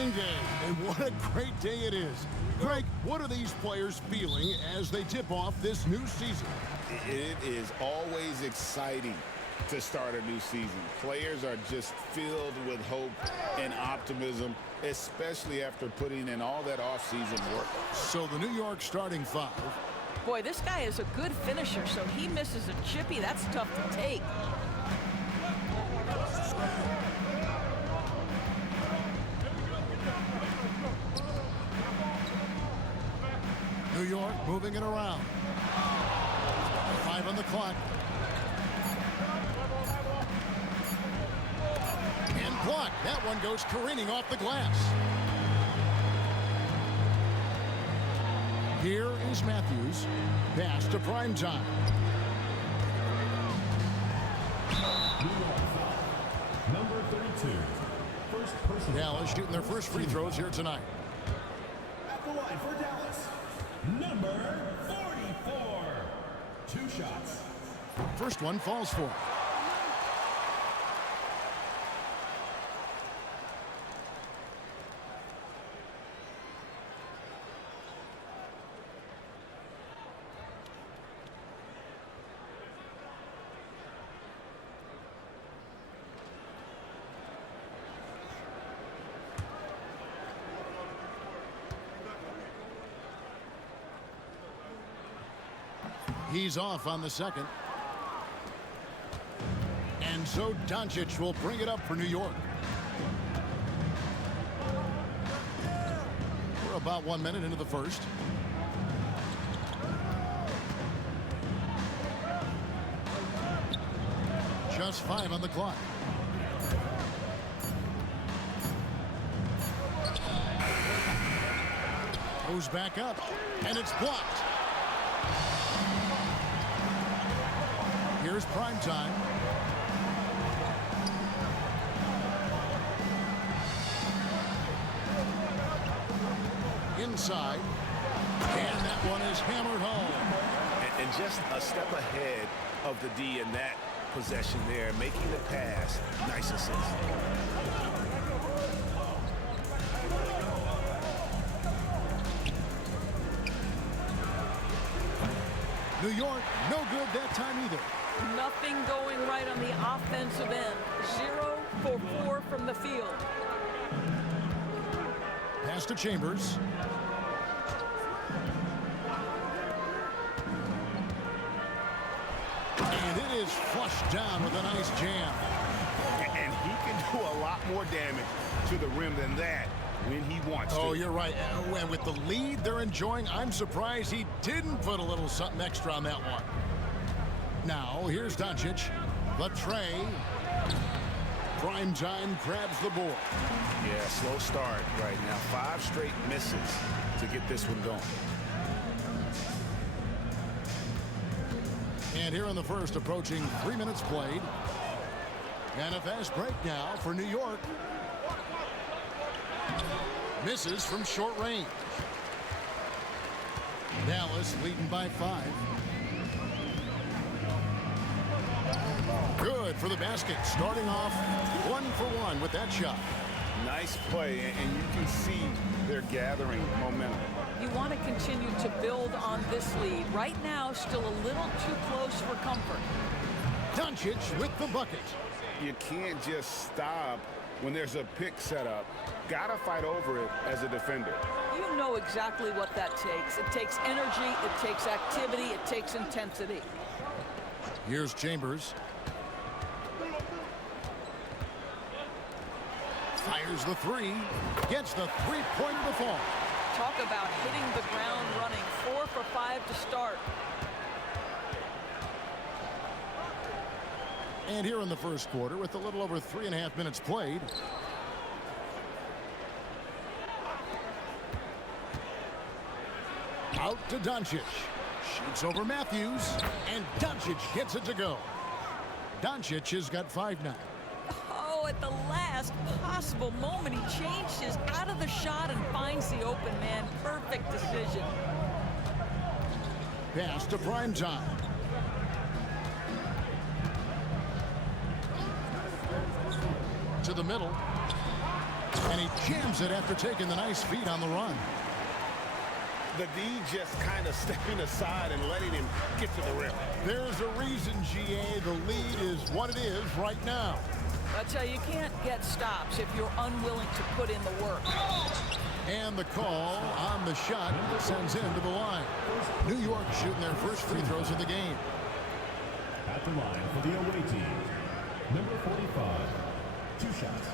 opening day, and what a great day it is. Greg, what are these players feeling as they tip off this new season? It is always exciting to start a new season. Players are just filled with hope and optimism, especially after putting in all that offseason work. So the New York starting five. Boy, this guy is a good finisher, so he misses a chippy. That's tough to take. New York moving it around. 5 on the clock. And blocked. That one goes careening off the glass. Here is Matthews. Pass to Primetime. Number 32. First person. Dallas shooting their first free throws here tonight. At the line for Dallas. Number 44. 2 shots. First one falls for him. He's off on the second. And so Doncic will bring it up for New York. We're about 1 minute into the first. Just 5 on the clock. Goes back up, and it's blocked. Here's Primetime. Inside. And that one is hammered home. And just a step ahead of the D in that possession there, making the pass. Nice assist. New York, no good that time either. Nothing going right on the offensive end. 0 for 4 from the field. Pass to Chambers. And it is flushed down with a nice jam. And he can do a lot more damage to the rim than that when he wants to. Oh, you're right. And with the lead they're enjoying, I'm surprised he didn't put a little something extra on that one. Now, here's Doncic. Latre. Primetime grabs the board. Yeah, slow start right now. 5 straight misses to get this one going. And here in the first, approaching 3 minutes played. And a fast break now for New York. Misses from short range. Dallas leading by 5. Good for the basket. Starting off 1 for 1 with that shot. Nice play, and you can see they're gathering momentum. You want to continue to build on this lead. Right now, still a little too close for comfort. Doncic with the bucket. You can't just stop when there's a pick set up. Gotta fight over it as a defender. You know exactly what that takes. It takes energy, it takes activity, it takes intensity. Here's Chambers. Fires the 3. Gets the 3-pointer to fall. Talk about hitting the ground running. 4 for 5 to start. And here in the first quarter, with a little over 3.5 minutes played. Out to Doncic. Shoots over Matthews. And Doncic gets it to go. Doncic has got 5 now. Oh, at the last possible moment, he changes out of the shot and finds the open man. Perfect decision. Pass to Primetime. To the middle. And And he jams it after taking the nice feed on the run. The D just kind of stepping aside and letting him get to the rim. There's a reason, GA, the lead is what it is right now. I tell you, you can't get stops if you're unwilling to put in the work. And the call on the shot sends him to the line. New York shooting their first free throws of the game. At the line for the away team, number 45, 2 shots.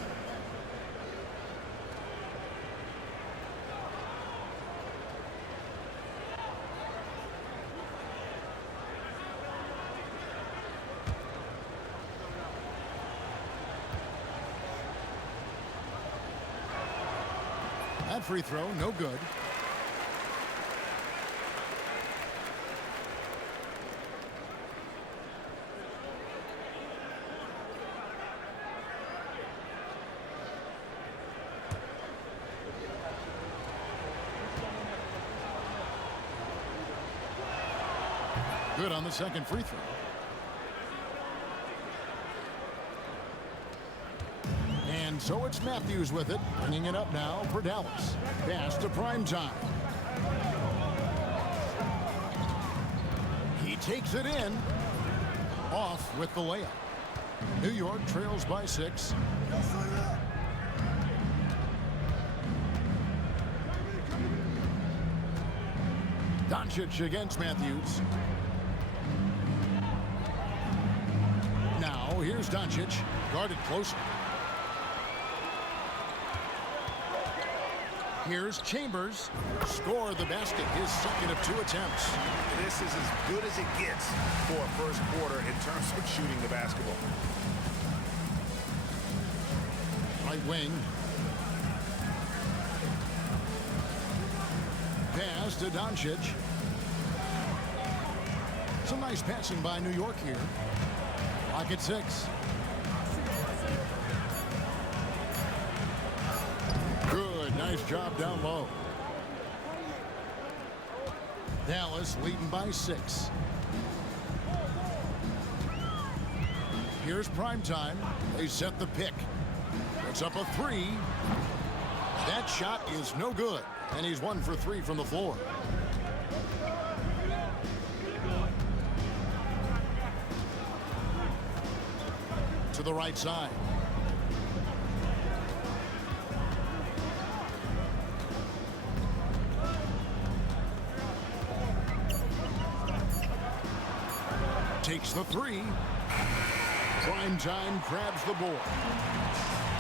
That free throw, no good. Good on the second free throw. And so it's Matthews with it, bringing it up now for Dallas. Pass to Primetime. He takes it in. Off with the layup. New York trails by 6. Doncic against Matthews. Now here's Doncic, guarded closer. Here's Chambers. Score the basket, his second of 2 attempts. This is as good as it gets for a first quarter in terms of shooting the basketball. Right wing. Pass to Doncic. Some nice passing by New York here. Lock at 6. Good, nice job down low. Dallas leading by 6. Here's Primetime. They set the pick. It's up a 3. That shot is no good, and he's 1 for 3 from the floor. To the right side. Takes the 3. Primetime grabs the board.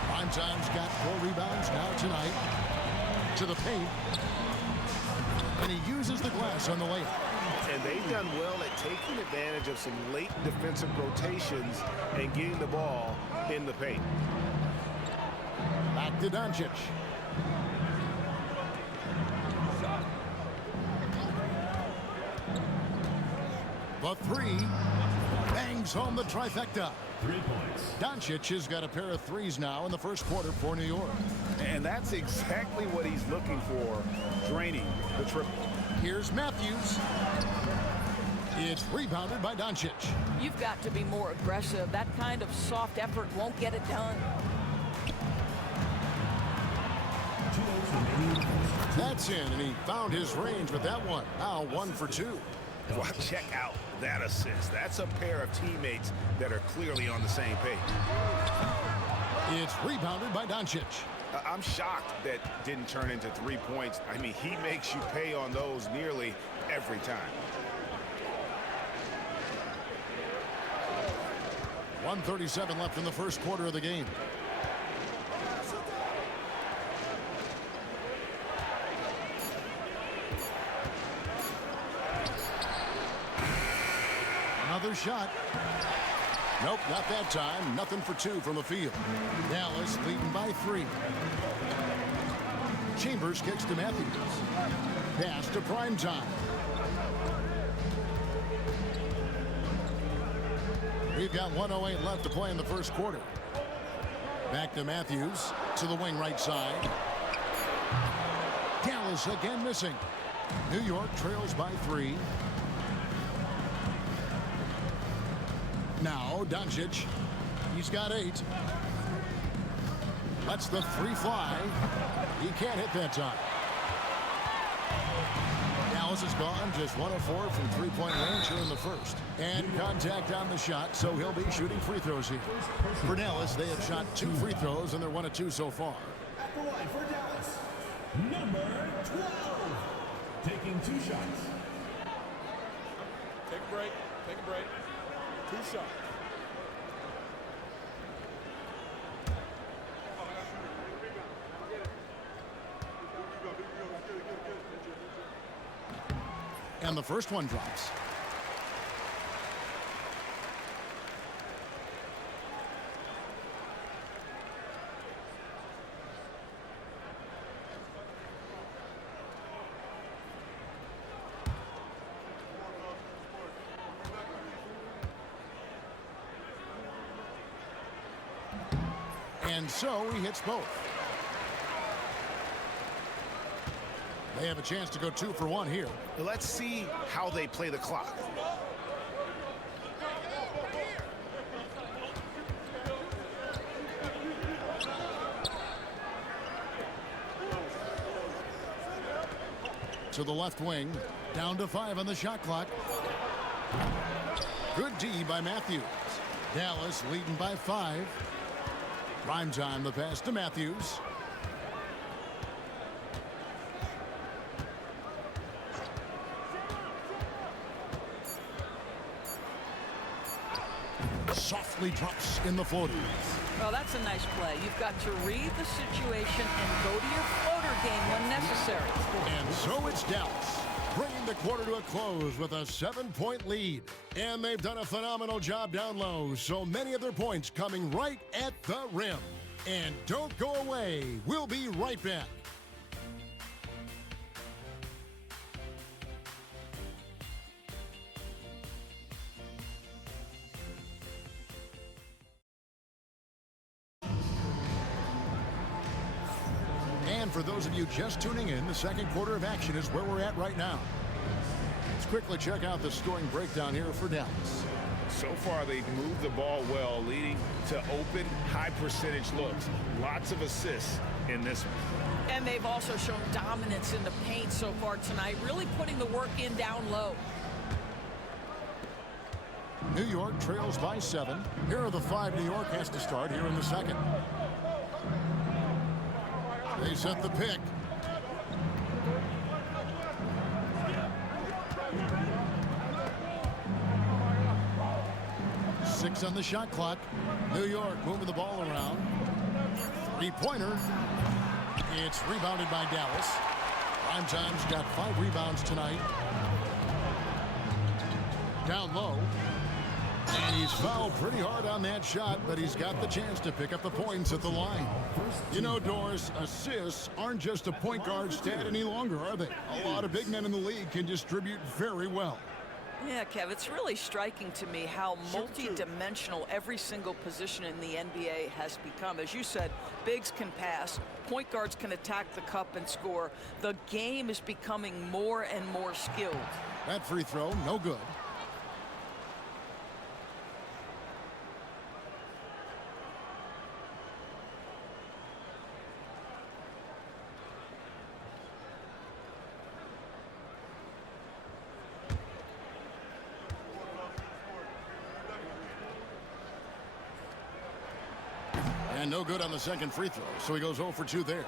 Primetime's got 4 rebounds now tonight. To the paint. And he uses the glass on the layup. And they've done well at taking advantage of some late defensive rotations and getting the ball in the paint. Back to Doncic. The 3 bangs home the trifecta. 3 points. Doncic has got a pair of 3s now in the first quarter for New York. And that's exactly what he's looking for, draining the triple. Here's Matthews. It's rebounded by Doncic. You've got to be more aggressive. That kind of soft effort won't get it done. That's in, and he found his range with that one. Now 1 for 2. Well, check out that assist. That's a pair of teammates that are clearly on the same page. It's rebounded by Doncic. I'm shocked that didn't turn into 3 points. I mean, he makes you pay on those nearly every time. 1:37 left in the first quarter of the game. Another shot. Nope, not that time. Nothing for 2 from the field. Dallas leading by 3. Chambers kicks to Matthews. Pass to Primetime. We've got 1:08 left to play in the first quarter. Back to Matthews to the wing right side. Dallas again missing. New York trails by 3. Now Doncic. He's got 8. Lets the three fly. He can't hit that time. Dallas is gone, just 1 of 4 from three-point range here in the first. And contact on the shot, so he'll be shooting free throws here. For Dallas, they have shot 2 free throws, and they're 1 of 2 so far. At the line for Dallas, number 12. Taking 2 shots. Take a break. Take a break. 2 shots. And the first one drops. And so he hits both. They have a chance to go 2 for 1 here. Let's see how they play the clock. To the left wing, down to 5 on the shot clock. Good D by Matthews. Dallas leading by 5. Prime time, the pass to Matthews. Softly drops in the floater. Well, that's a nice play. You've got to read the situation and go to your floater game when necessary. And so it's Dallas, bringing the quarter to a close with a 7-point lead. And they've done a phenomenal job down low, so many of their points coming right at the rim. And don't go away. We'll be right back. And for those of you just tuning in, the second quarter of action is where we're at right now. Let's quickly check out the scoring breakdown here for Dallas. So far, they've moved the ball well, leading to open, high-percentage looks. Lots of assists in this one. And they've also shown dominance in the paint so far tonight, really putting the work in down low. New York trails by 7. Here are the 5 New York has to start here in the second. They set the pick. Six on the shot clock. New York moving the ball around. Three-pointer. It's rebounded by Dallas. Primetime's got 5 rebounds tonight. Down low. And he's fouled pretty hard on that shot, but he's got the chance to pick up the points at the line. You know, Doris, assists aren't just a point guard stat any longer, are they? A lot of big men in the league can distribute very well. Yeah, Kev, it's really striking to me how multi-dimensional every single position in the NBA has become. As you said, bigs can pass, point guards can attack the cup and score. The game is becoming more and more skilled. That free throw, no good. And no good on the second free throw, so he goes 0 for 2 there.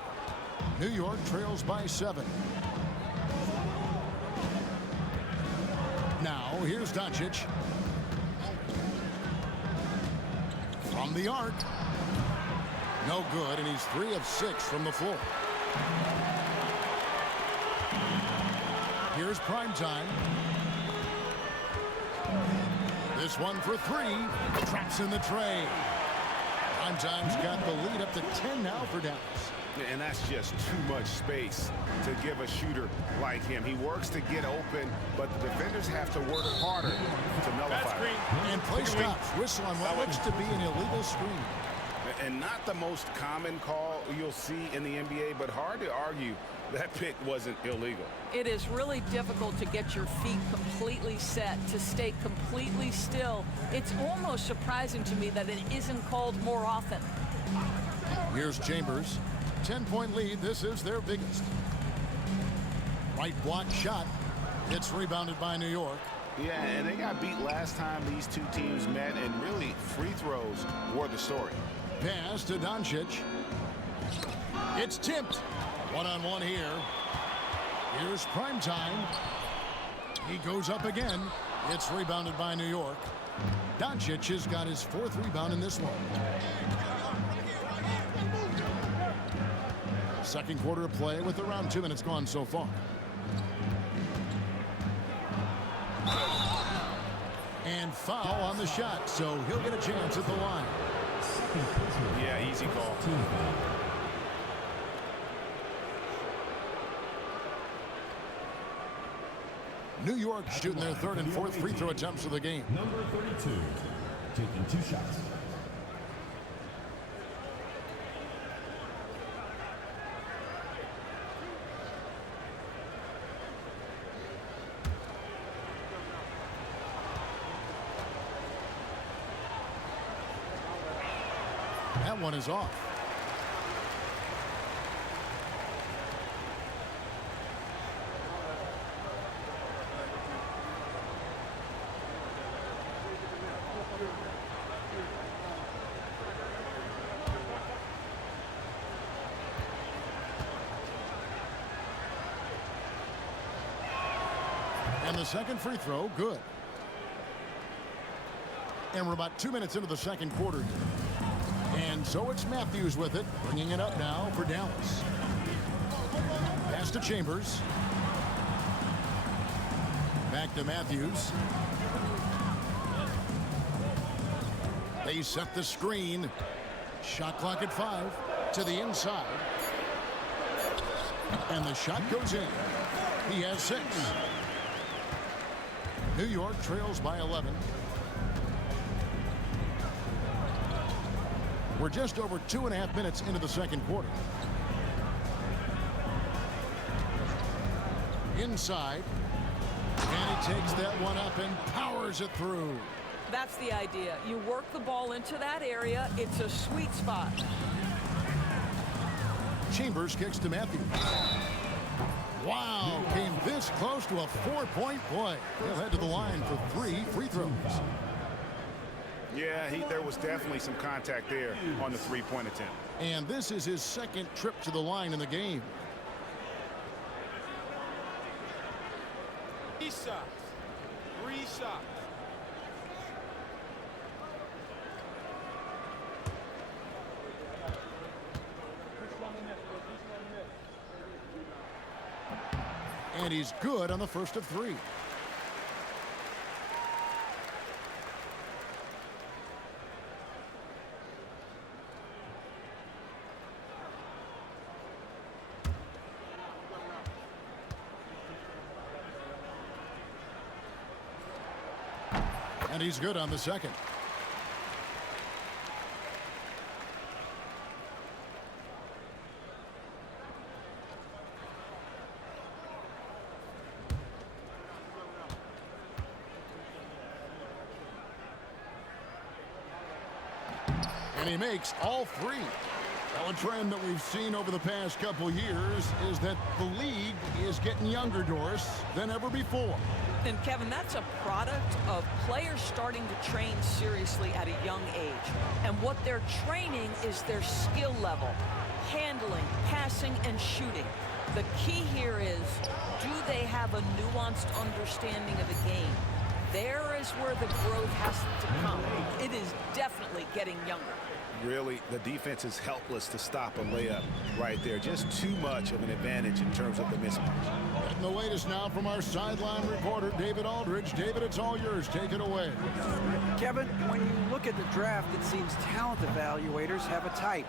New York trails by 7. Now, here's Doncic. From the arc. No good, and he's 3 of 6 from the floor. Here's Primetime. This one for 3. Traps in the tray. Primetime's got the lead up to 10 now for Dallas. And that's just too much space to give a shooter like him. He works to get open, but the defenders have to work harder to nullify it. And play stops. Whistle on what looks to be an illegal screen. And not the most common call you'll see in the NBA, but hard to argue that pick wasn't illegal. It is really difficult to get your feet completely set, to stay completely still. It's almost surprising to me that it isn't called more often. Here's Chambers. 10-point lead. This is their biggest. Right block shot. It's rebounded by New York. Yeah, and they got beat last time these two teams met, and really free throws were the story. Pass to Doncic. It's tipped. One-on-one here. Here's prime time. He goes up again. It's rebounded by New York. Doncic has got his 4th rebound in this one. Second quarter of play with around 2 minutes gone so far. And foul on the shot, so he'll get a chance at the line. Yeah, easy call. New York shooting their 3rd and 4th free throw attempts of the game. Number 32, taking 2 shots. That one is off. And the second free throw, good. And we're about 2 minutes into the second quarter here. And so it's Matthews with it, bringing it up now for Dallas. Pass to Chambers. Back to Matthews. They set the screen. Shot clock at 5 to the inside. And the shot goes in. He has 6. New York trails by 11. We're just over 2.5 minutes into the second quarter. Inside. And he takes that one up and powers it through. That's the idea. You work the ball into that area. It's a sweet spot. Chambers kicks to Matthews. Wow, came this close to a 4-point play. He'll head to the line for 3 free throws. Yeah, there was definitely some contact there on the 3-point attempt. And this is his second trip to the line in the game. 3 shots. 3 shots. And he's good on the first of 3. And he's good on the second. And he makes all 3. Well, a trend that we've seen over the past couple years is that the league is getting younger, Doris, than ever before. And Kevin, that's a product of players starting to train seriously at a young age. And what they're training is their skill level, handling, passing, and shooting. The key here is, do they have a nuanced understanding of the game? There is where the growth has to come. It is definitely getting younger. Really, the defense is helpless to stop a layup right there. Just too much of an advantage in terms of the mismatch. And the latest now from our sideline reporter, David Aldridge. David, it's all yours. Take it away. Kevin, when you look at the draft, it seems talent evaluators have a type.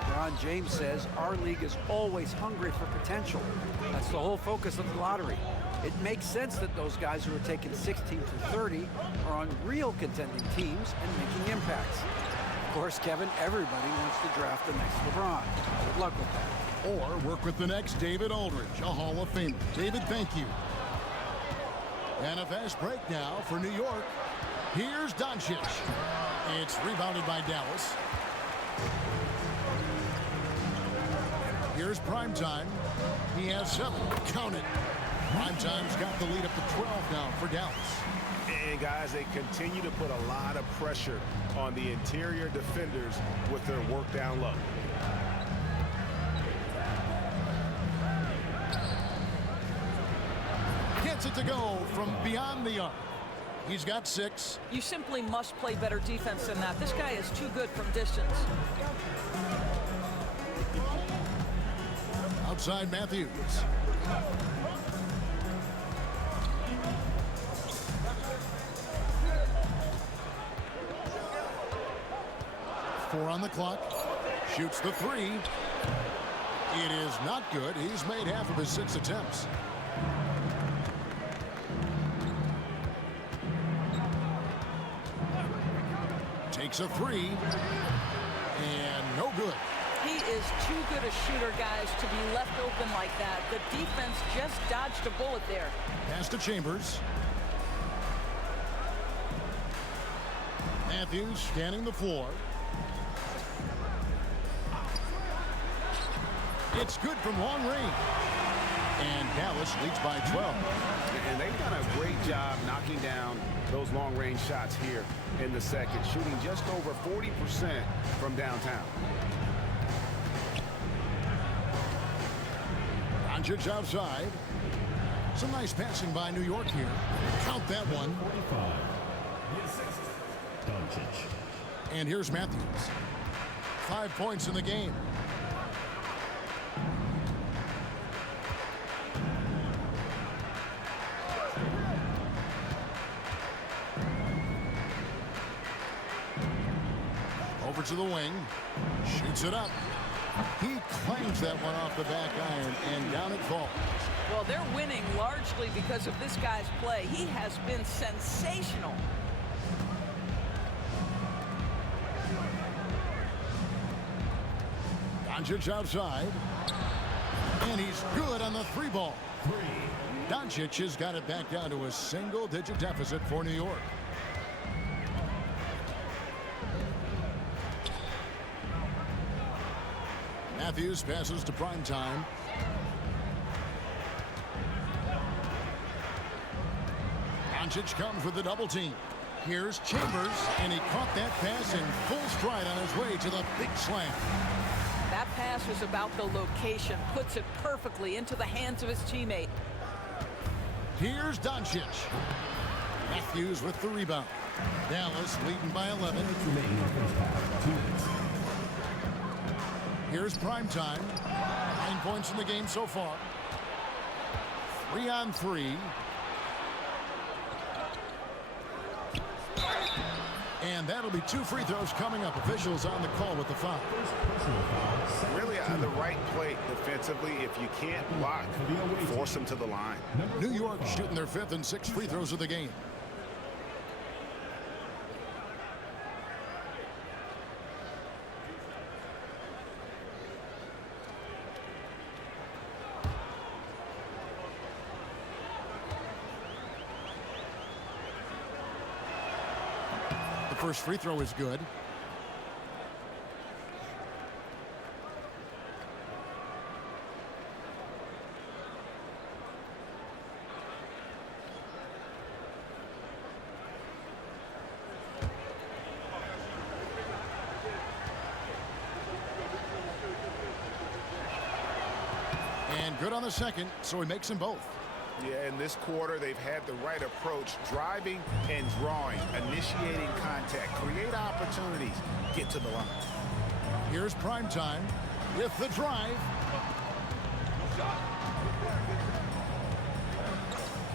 LeBron James says our league is always hungry for potential. That's the whole focus of the lottery. It makes sense that those guys who are taken 16 to 30 are on real contending teams and making impacts. Of course, Kevin, everybody wants to draft the next LeBron. Good luck with that. Or work with the next David Aldridge, a Hall of Famer. David, thank you. And a fast break now for New York. Here's Doncic. It's rebounded by Dallas. Here's Primetime. He has 7. Count it. Primetime's got the lead up to 12 now for Dallas. And guys, they continue to put a lot of pressure on the interior defenders with their work down low. Gets it to go from beyond the arc. He's got 6. You simply must play better defense than that. This guy is too good from distance. Outside Matthews. Four on the clock. Shoots the 3. It is not good. He's made half of his 6 attempts. Takes a 3. And no good. He is too good a shooter, guys, to be left open like that. The defense just dodged a bullet there. Pass to Chambers. Matthews scanning the floor. It's good from long range. And Dallas leads by 12. And they've done a great job knocking down those long-range shots here in the second, shooting just over 40% from downtown. Doncic outside. Some nice passing by New York here. Count that one. 45. The assist. Doncic. And here's Matthews. 5 points in the game. Over to the wing. Shoots it up. He clangs that one off the back iron, and down it falls. Well, they're winning largely because of this guy's play. He has been sensational. Doncic outside. And he's good on the 3 ball. Doncic has got it back down to a single-digit deficit for New York. Matthews passes to Primetime. Doncic comes with the double team. Here's Chambers, and he caught that pass in full stride on his way to the big slam. That pass was about the location, puts it perfectly into the hands of his teammate. Here's Doncic. Matthews with the rebound. Dallas leading by 11. Here's Primetime. 9 points in the game so far. 3 on 3. And that'll be 2 free throws coming up. Officials on the call with the foul. Really on the right plate defensively. If you can't block, force them to the line. New York shooting their 5th and 6th free throws of the game. First free throw is good. And good on the second, so he makes them both. Yeah, in this quarter, they've had the right approach, driving and drawing, initiating contact, create opportunities, get to the line. Here's Primetime with the drive.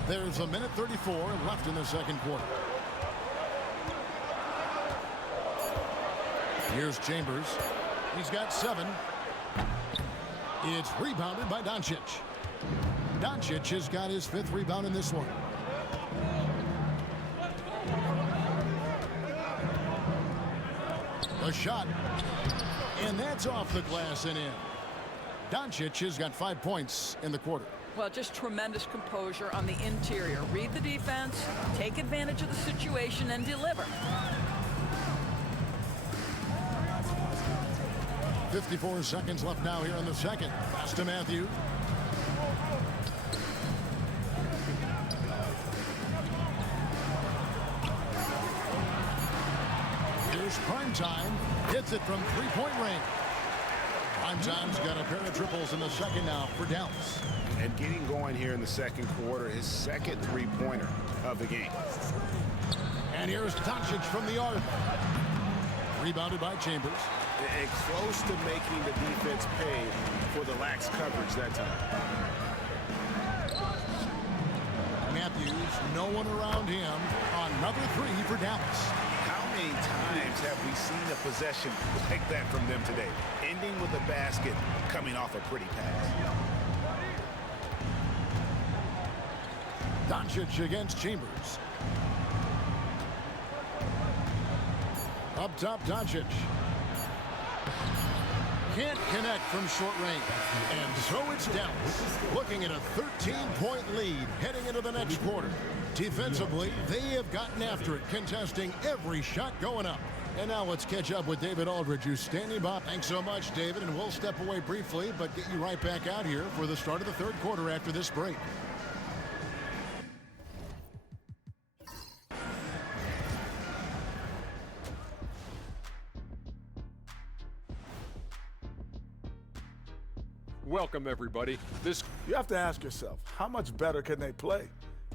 There's a minute 34 left in the second quarter. Here's Chambers. He's got 7. It's rebounded by Doncic. Doncic has got his 5th rebound in this one. A shot. And that's off the glass and in. Doncic has got 5 points in the quarter. Well, just tremendous composure on the interior. Read the defense, take advantage of the situation, and deliver. 54 seconds left now here in the second. Pass to Matthews. Here's Primetime. Hits it from three-point range. Primetime's got a pair of triples in the second now for Dallas. And getting going here in the second quarter, his second three-pointer of the game. And here's Doncic from the arc. Rebounded by Chambers. And close to making the defense pay for the lax coverage that time. Matthews, no one around him. Another three for Dallas. How many times have we seen a possession like that from them today? Ending with a basket, coming off a pretty pass. Doncic against Chambers. Up top, Doncic. Can't connect from short range. And so it's Dallas, looking at a 13-point lead heading into the next quarter. Defensively, they have gotten after it, contesting every shot going up. And now let's catch up with David Aldridge, who's standing by. Thanks so much, David, and we'll step away briefly, but get you right back out here for the start of the third quarter after this break. Welcome, everybody. You have to ask yourself, how much better can they play?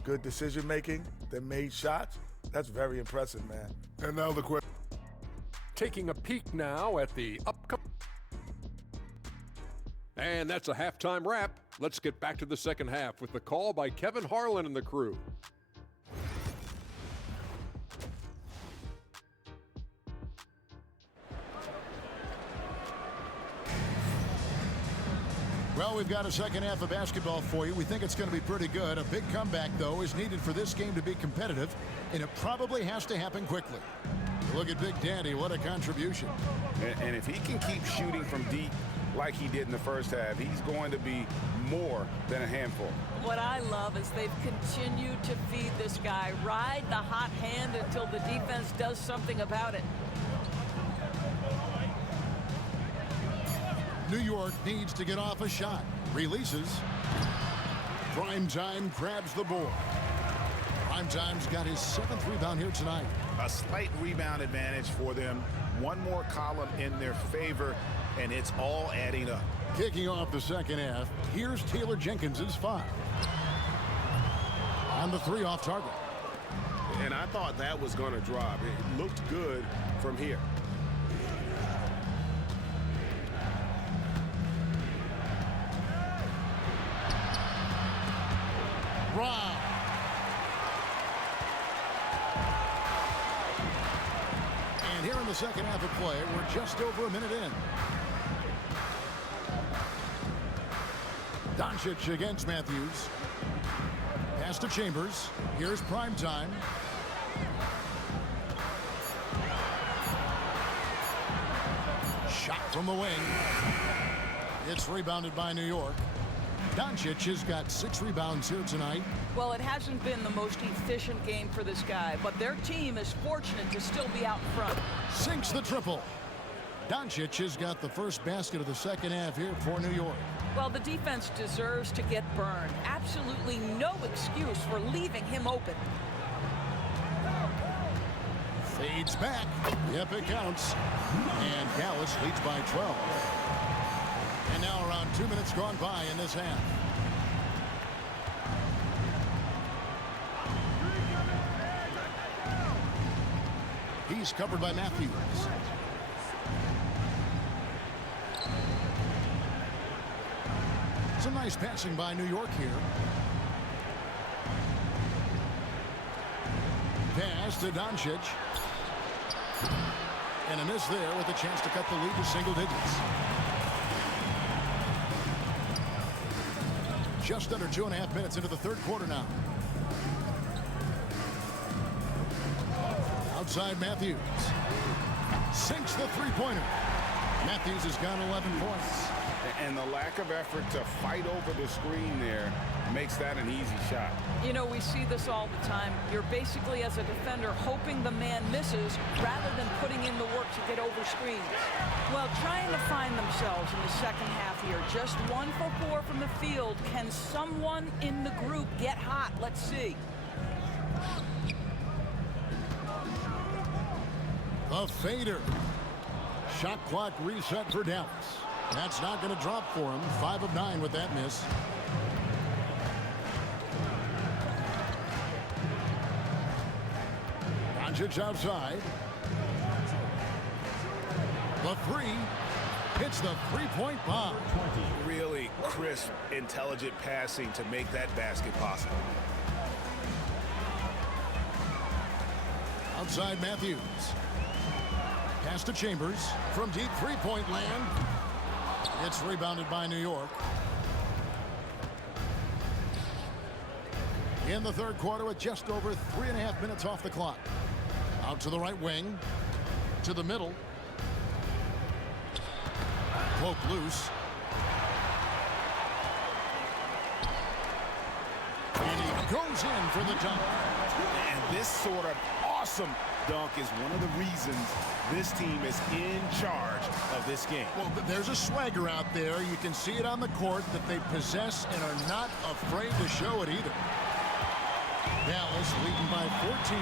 Good decision making, they made shots. That's very impressive, man. And now the question. Taking a peek now at the upcoming. And that's a halftime wrap. Let's get back to the second half with the call by Kevin Harlan and the crew. Well, we've got a second half of basketball for you. We think it's going to be pretty good. A big comeback, though, is needed for this game to be competitive, and it probably has to happen quickly. Look at Big Daddy. What a contribution. And if he can keep shooting from deep like he did in the first half, he's going to be more than a handful. What I love is they've continued to feed this guy. Ride the hot hand until the defense does something about it. New York needs to get off a shot. Releases. Primetime grabs the board. Primetime's got his 7th rebound here tonight. A slight rebound advantage for them. One more column in their favor, and it's all adding up. Kicking off the second half, here's Taylor Jenkins' 5. On the 3 off target. And I thought that was going to drop. It looked good from here. Brown. And here in the second half of play, we're just over a minute in. Doncic against Matthews. Pass to Chambers. Here's Primetime. Shot from the wing. It's rebounded by New York. Doncic has got 6 rebounds here tonight. Well, it hasn't been the most efficient game for this guy, but their team is fortunate to still be out in front. Sinks the triple. Doncic has got the first basket of the second half here for New York. Well, the defense deserves to get burned. Absolutely no excuse for leaving him open. Fades back. Yep, it counts. And Dallas leads by 12. And now around 2 minutes gone by in this half. He's covered by Matthews. Some nice passing by New York here. Pass to Doncic. And a miss there with a chance to cut the lead to single digits. Just under 2.5 minutes into the third quarter now. Outside Matthews. Sinks the three-pointer. Matthews has got 11 points. And the lack of effort to fight over the screen there makes that an easy shot. You know, we see this all the time. You're basically, as a defender, hoping the man misses rather than putting in the work to get over screens. Well, trying to find themselves in the second half here. Just 1 for 4 from the field. Can someone in the group get hot? Let's see. The fader. Shot clock reset for Dallas. That's not going to drop for him. 5 of 9 with that miss. Doncic outside. The three. Hits the three-point bomb. Really crisp, intelligent passing to make that basket possible. Outside Matthews. Pass to Chambers from deep three-point land. It's rebounded by New York. In the third quarter with just over 3.5 minutes off the clock. Out to the right wing. To the middle. Poke loose. And he goes in for the dunk. And this sort of awesome dunk is one of the reasons this team is in charge of this game. Well, there's a swagger out there. You can see it on the court that they possess and are not afraid to show it either. Dallas leading by 14.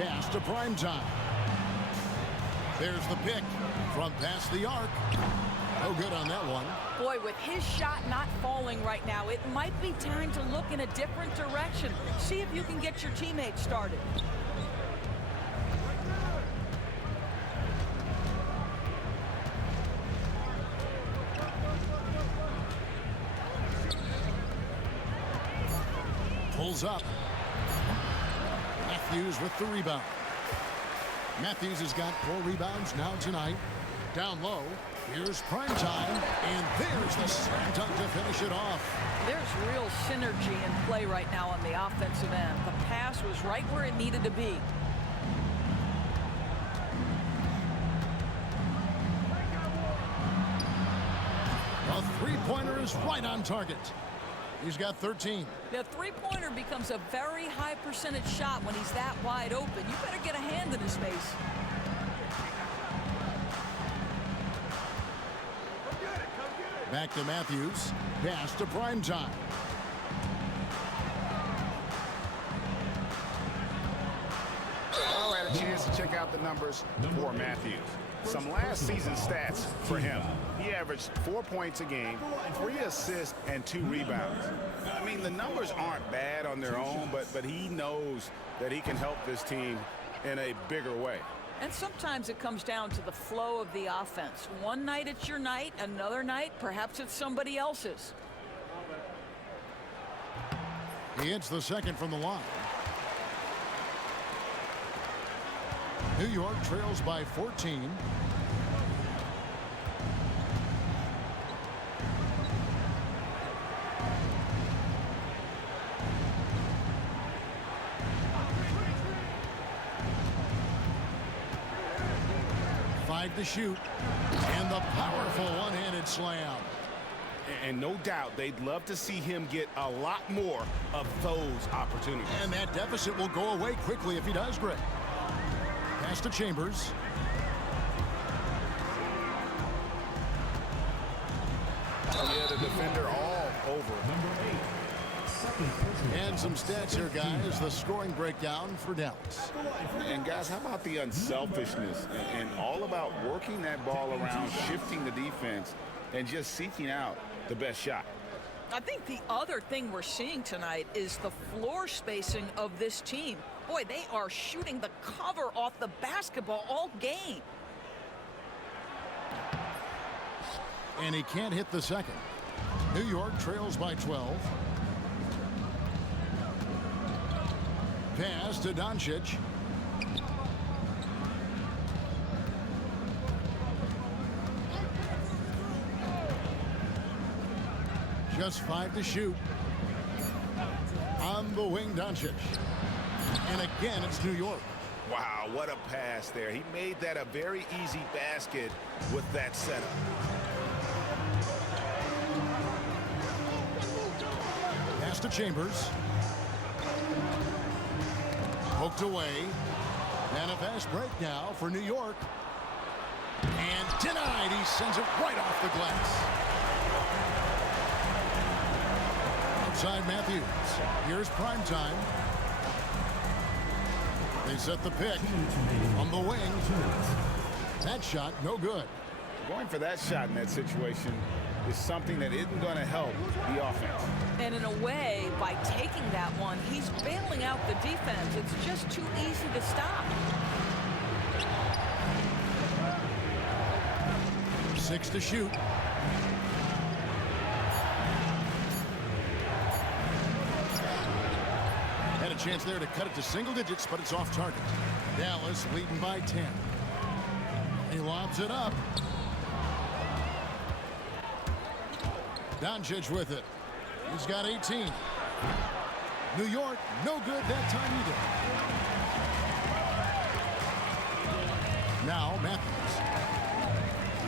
Pass to Primetime. There's the pick from past the arc. No good on that one. Boy, with his shot not falling right now, it might be time to look in a different direction. See if you can get your teammates started. Pulls up. Matthews with the rebound. Matthews has got 4 rebounds now tonight. Down low. Here's Primetime, and there's the slam dunk to finish it off. There's real synergy in play right now on the offensive end. The pass was right where it needed to be. A three-pointer is right on target. He's got 13. The three-pointer becomes a very high percentage shot when he's that wide open. You better get a hand in his face. Back to Matthews. Pass to Primetime. I had a chance to check out the numbers for Matthews. Some last season stats for him. He averaged 4 points a game, 3 assists, and 2 rebounds. I mean, the numbers aren't bad on their own, but he knows that he can help this team in a bigger way. And sometimes it comes down to the flow of the offense. One night it's your night, another night perhaps it's somebody else's. He hits the second from the line. New York trails by 14. To shoot, and the powerful one-handed slam. And no doubt they'd love to see him get a lot more of those opportunities. And that deficit will go away quickly if he does, Greg. Pass to Chambers. Yeah, the defender all over. And some stats here, guys. The scoring breakdown for Dallas. And guys, how about the unselfishness and all about working that ball around, shifting the defense, and just seeking out the best shot. I think the other thing we're seeing tonight is the floor spacing of this team. Boy, they are shooting the cover off the basketball all game. And he can't hit the second. New York trails by 12. Pass to Doncic. Just 5 to shoot. On the wing, Doncic. And again, it's New York. Wow, what a pass there. He made that a very easy basket with that setup. to Chambers. Poked away. And a fast break now for New York. And denied. He sends it right off the glass. Outside Matthews. Here's prime time. They set the pick on the wing. That shot, no good. Going for that shot in that situation is something that isn't going to help the offense. And in a way, by taking that one, he's bailing out the defense. It's just too easy to stop. 6 to shoot. Had a chance there to cut it to single digits, but it's off target. Dallas leading by 10. He lobs it up. Doncic with it. He's got 18. New York, no good that time either. Now Matthews.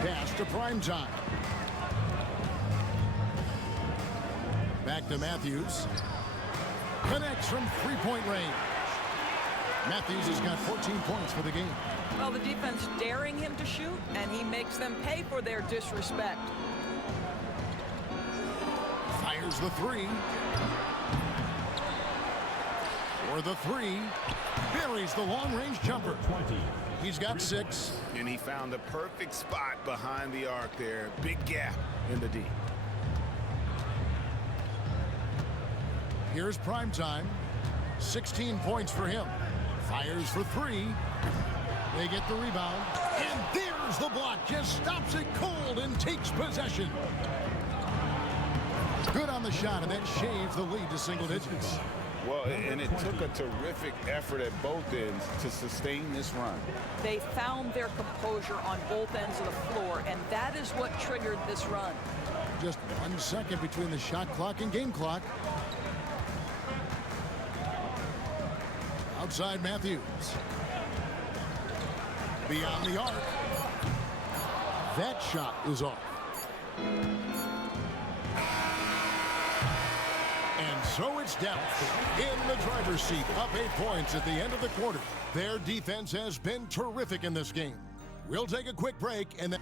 Pass to prime time. Back to Matthews. Connects from three-point range. Matthews has got 14 points for the game. Well, the defense daring him to shoot, and he makes them pay for their disrespect. Fires the three. For the three. Buries the long-range jumper. 20. He's got 6. And he found the perfect spot behind the arc there. Big gap in the D. Here's prime time. 16 points for him. Fires for 3. They get the rebound. And there's the block. Just stops it cold and takes possession. Good on the shot, and that shaves the lead to single digits. Well, and it took a terrific effort at both ends to sustain this run. They found their composure on both ends of the floor, and that is what triggered this run. Just 1 second between the shot clock and game clock. Outside Matthews. Beyond the arc. That shot is off. And so it's Dallas in the driver's seat, up 8 points at the end of the quarter. Their defense has been terrific in this game. We'll take a quick break and then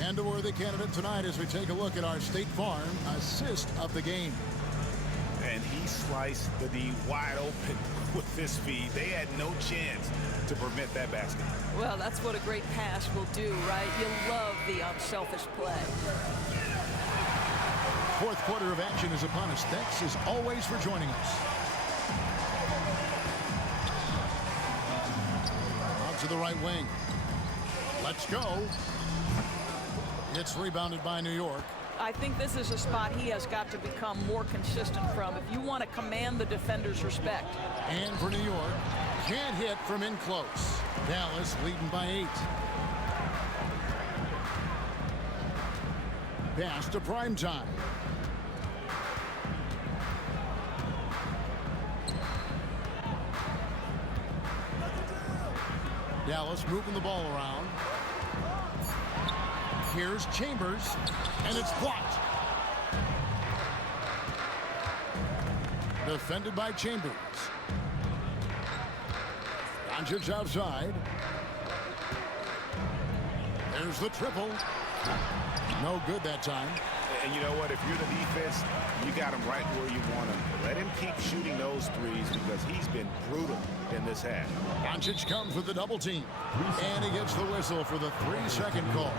and a worthy candidate tonight as we take a look at our State Farm assist of the game. And he sliced the D wide open with this feed. They had no chance to prevent that basket. Well, that's what a great pass will do, right? You love the unselfish play. Fourth quarter of action is upon us. Thanks as always for joining us. Out to the right wing. Let's go. It's rebounded by New York. I think this is a spot he has got to become more consistent from if you want to command the defender's respect. And for New York, can't hit from in close. Dallas leading by 8. Pass to prime time. Dallas moving the ball around. Here's Chambers, and it's blocked. Defended by Chambers. Doncic outside. There's the triple. No good that time. And you know what? If you're the defense, you got him right where you want him. Let him keep shooting those threes because he's been brutal in this half. Doncic comes with the double team. And he gets the whistle for the 3-second call.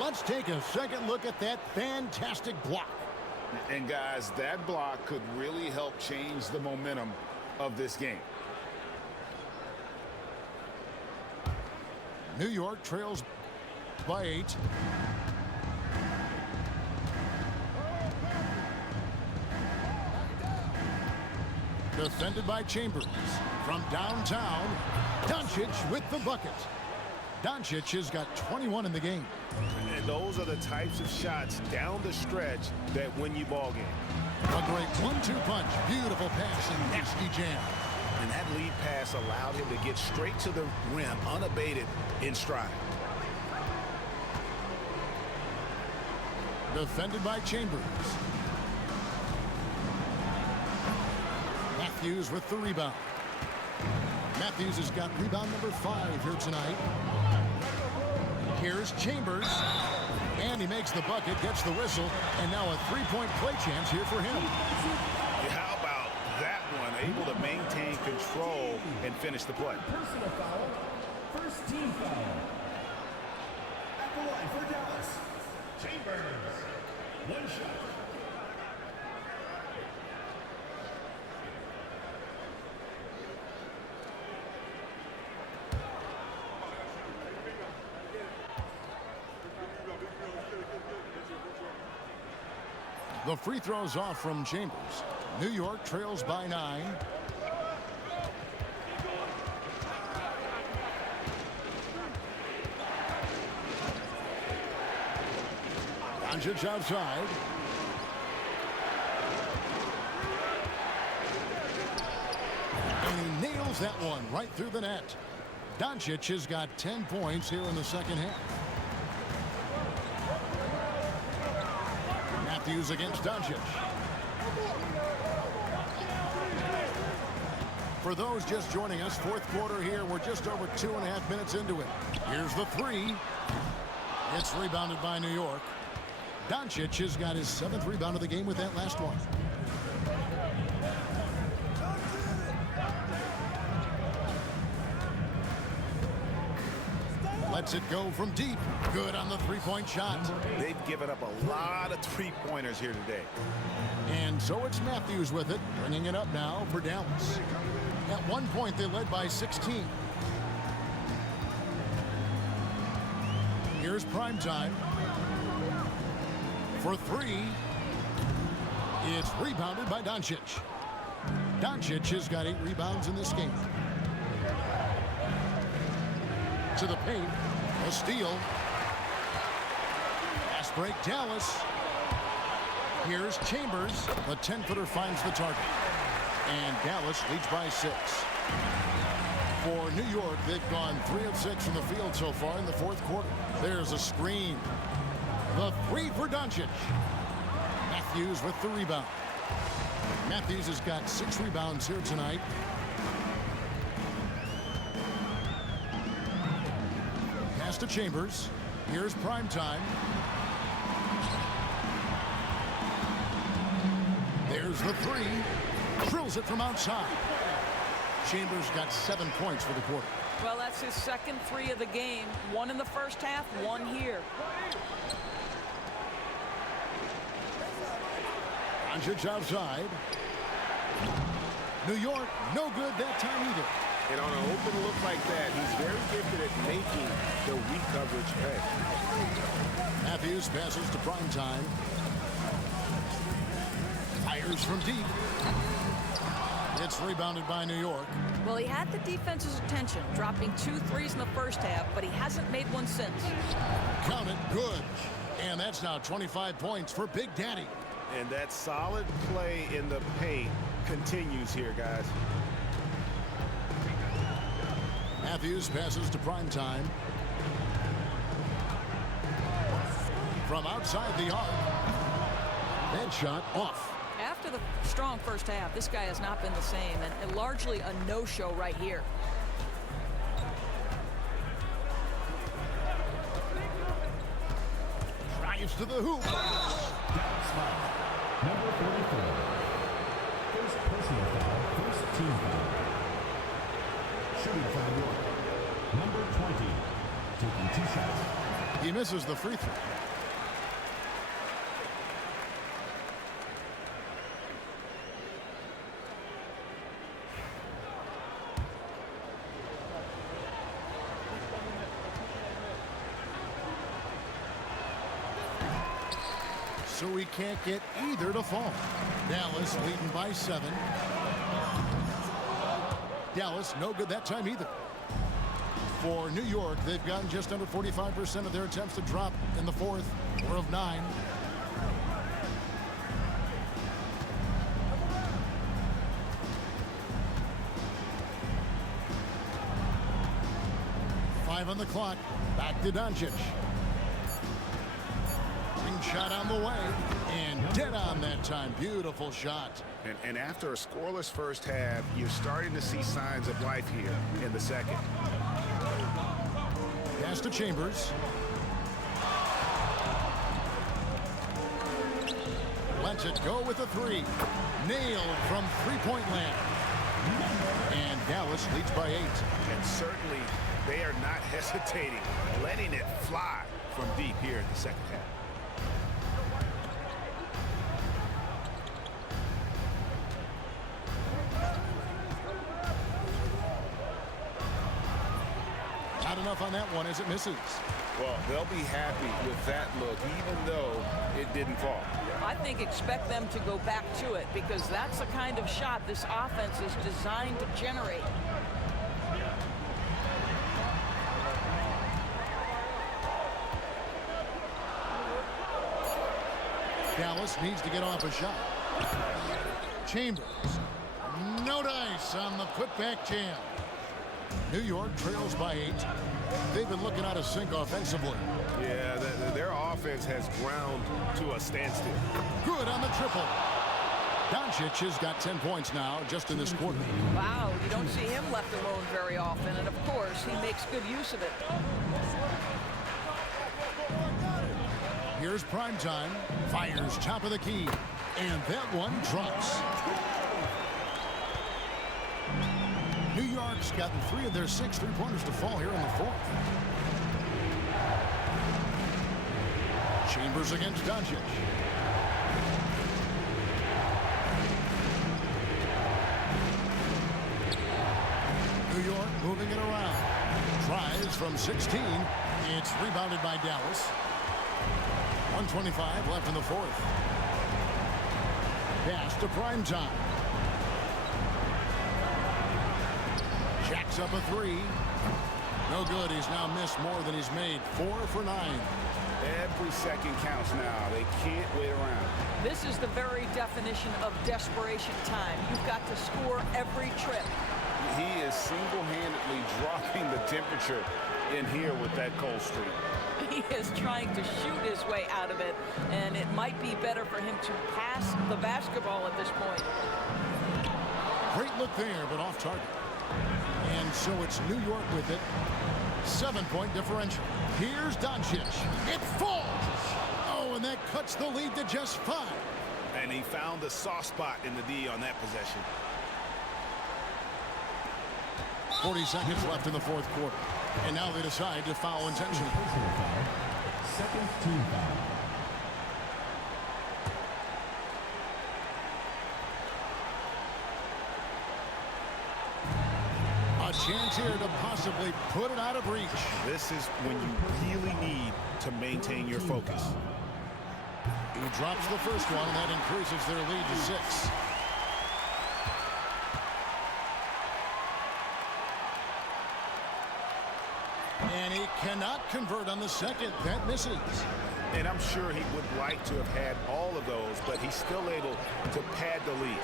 Let's take a second look at that fantastic block. And guys, that block could really help change the momentum of this game. New York trails by 8. Defended by Chambers. From downtown, Doncic with the bucket. Doncic has got 21 in the game. And those are the types of shots down the stretch that win you ball game. A great 1-2 punch. Beautiful pass and nasty jam. And that lead pass allowed him to get straight to the rim unabated in stride. Defended by Chambers. Matthews with the rebound. Matthews has got rebound number 5 here tonight. Here's Chambers. And he makes the bucket, gets the whistle, and now a 3-point play chance here for him. How about that one? Able to maintain control and finish the play. Personal foul. First team foul. At the line for Dallas, Chambers. One shot. The free throws off from Chambers. New York trails by 9. Doncic outside. And he nails that one right through the net. Doncic has got 10 points here in the second half. Matthews against Doncic. For those just joining us, fourth quarter here. We're just over 2.5 minutes into it. Here's the 3. It's rebounded by New York. Doncic has got his 7th rebound of the game with that last one. Lets it go from deep. Good on the 3-point shot. They've given up a lot of 3-pointers here today. And so it's Matthews with it, bringing it up now for Dallas. At one point, they led by 16. Here's prime time. For 3, it's rebounded by Doncic. Doncic has got 8 rebounds in this game. To the paint, a steal. Fast break, Dallas. Here's Chambers. The 10-footer finds the target. And Dallas leads by 6. For New York, they've gone 3 of 6 from the field so far in the fourth quarter. There's a screen. The 3 for Doncic. Matthews with the rebound. Matthews has got 6 rebounds here tonight. Pass to Chambers. Here's prime time. There's the 3. Drills it from outside. Chambers got 7 points for the quarter. Well, that's his second 3 of the game. 1 in the first half, 1 here. Doncic outside. New York, no good that time either. And on an open look like that, he's very gifted at making the weak coverage pay. Matthews passes to prime time. Fires from deep. It's rebounded by New York. Well, he had the defense's attention, dropping 2 threes in the first half, but he hasn't made one since. Count it, good. And that's now 25 points for Big Daddy. And that solid play in the paint continues here, guys. Matthews passes to prime time. From outside the arc. That shot off. After the strong first half, this guy has not been the same, and largely a no-show right here. Drives to the hoop. Number 44. First personal foul, first team foul. Shooting foul, York. Number 20. Taking 2 shots. He misses the free throw. So he can't get either to fall. Dallas leading by 7. Dallas no good that time either. For New York, they've gotten just under 45% of their attempts to drop in the fourth. 4 of 9. On the clock. Back to Doncic. Long shot on the way. And dead on that time. Beautiful shot. And after a scoreless first half, you're starting to see signs of life here in the second. Pass to Chambers. Lets it go with a three. Nailed from three-point land. And Dallas leads by 8. And certainly they are not hesitating, letting it fly from deep here in the second half. Not enough on that one as it misses. Well, they'll be happy with that look, even though it didn't fall. I think expect them to go back to it because that's the kind of shot this offense is designed to generate. Dallas needs to get off a shot. Chambers. No dice on the putback jam. New York trails by 8. They've been looking out of sync offensively. Yeah, their offense has ground to a standstill. Good on the triple. Doncic has got 10 points now just in this quarter. Wow, you don't see him left alone very often, and of course, he makes good use of it. Here's Primetime. Fires top of the key. And that one drops. New York's gotten 3 of their 6 3-pointers to fall here in the 4th. Chambers against Doncic. New York moving it around. Tries from 16. It's rebounded by Dallas. 1:25 left in the 4th. Pass to Primetime. Jacks up a 3. No good. He's now missed more than he's made. 4 for 9. Every second counts now. They can't wait around. This is the very definition of desperation time. You've got to score every trip. He is single-handedly dropping the temperature in here with that cold streak. He is trying to shoot his way out of it, and it might be better for him to pass the basketball at this point. Great look there, but off target. And so it's New York with it. 7-point differential. Here's Doncic. It falls. Oh, and that cuts the lead to just 5. And he found the soft spot in the D on that possession. 40 seconds left in the 4th quarter. And now they decide to foul intentionally. Personal foul. Second team foul. A chance here to possibly put it out of reach. This is when you really need to maintain your focus. He drops the first one, and that increases their lead to 6. And he cannot convert on the second. That misses. And I'm sure he would like to have had all of those, but he's still able to pad the lead.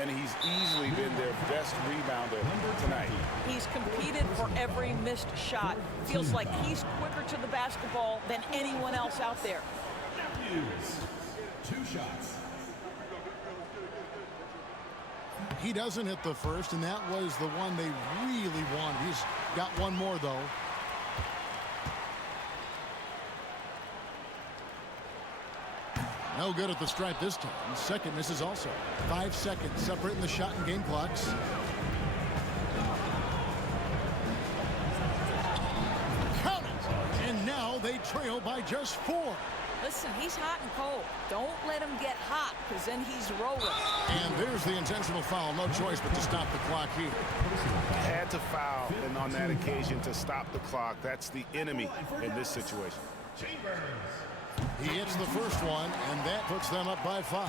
And he's easily been their best rebounder tonight. He's competed for every missed shot. Feels like he's quicker to the basketball than anyone else out there. 2 shots. He doesn't hit the first, and that was the one they really wanted. He's got one more, though. No good at the stripe this time. Second misses also. 5 seconds separating the shot and game clocks. Count it! And now they trail by just 4. Listen, he's hot and cold. Don't let him get hot, because then he's rolling. And there's the intentional foul. No choice but to stop the clock here. Had to foul, and on that occasion to stop the clock. That's the enemy in this situation. He hits the first one, and that puts them up by 5.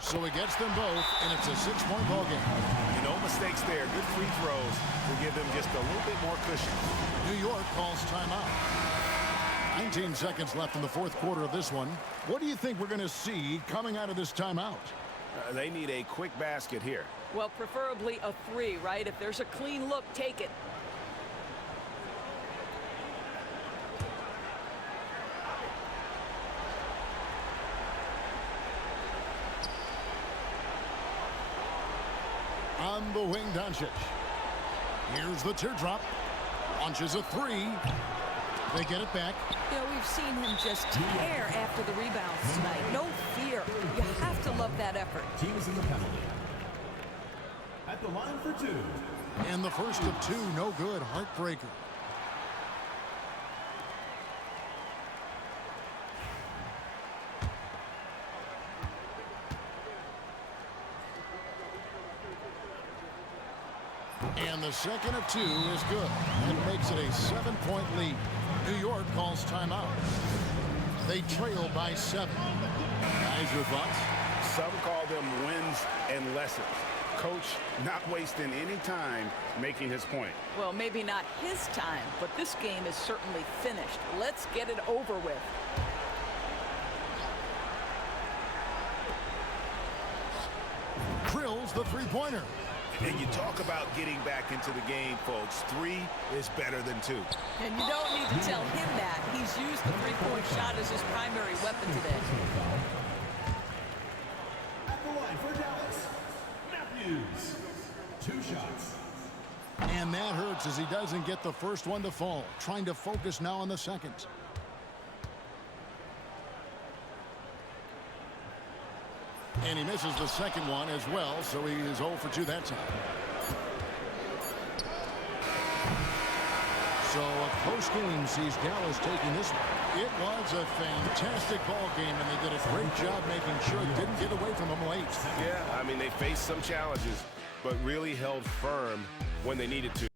So he gets them both, and it's a 6-point ball game. No mistakes there. Good free throws to give them just a little bit more cushion. New York calls timeout. 19 seconds left in the 4th quarter of this one. What do you think we're going to see coming out of this timeout? They need a quick basket here. Well, preferably a 3, right? If there's a clean look, take it. the wing, Doncic. Here's the teardrop. Launches a three. They get it back. You know, we've seen him just tear after the rebounds tonight. No fear. You have to love that effort. Team is in the penalty. At the line for two. And the first of two, no good. Heartbreaker. And the second of two is good. And makes it a 7-point lead. New York calls timeout. They trail by 7. Guys, your thoughts? Some call them wins and lessons. Coach not wasting any time making his point. Well, maybe not his time, but this game is certainly finished. Let's get it over with. Drills the three-pointer. And you talk about getting back into the game, folks. 3 is better than 2. And you don't need to tell him that. He's used the three-point shot as his primary weapon today. At the line for Dallas, Matthews. 2 shots. And that hurts as he doesn't get the first one to fall. Trying to focus now on the second. And he misses the second one as well, so he is 0 for 2 that time. So a close game sees Dallas taking this one. It was a fantastic ball game, and they did a great job making sure it didn't get away from them late. Yeah, I mean, they faced some challenges, but really held firm when they needed to.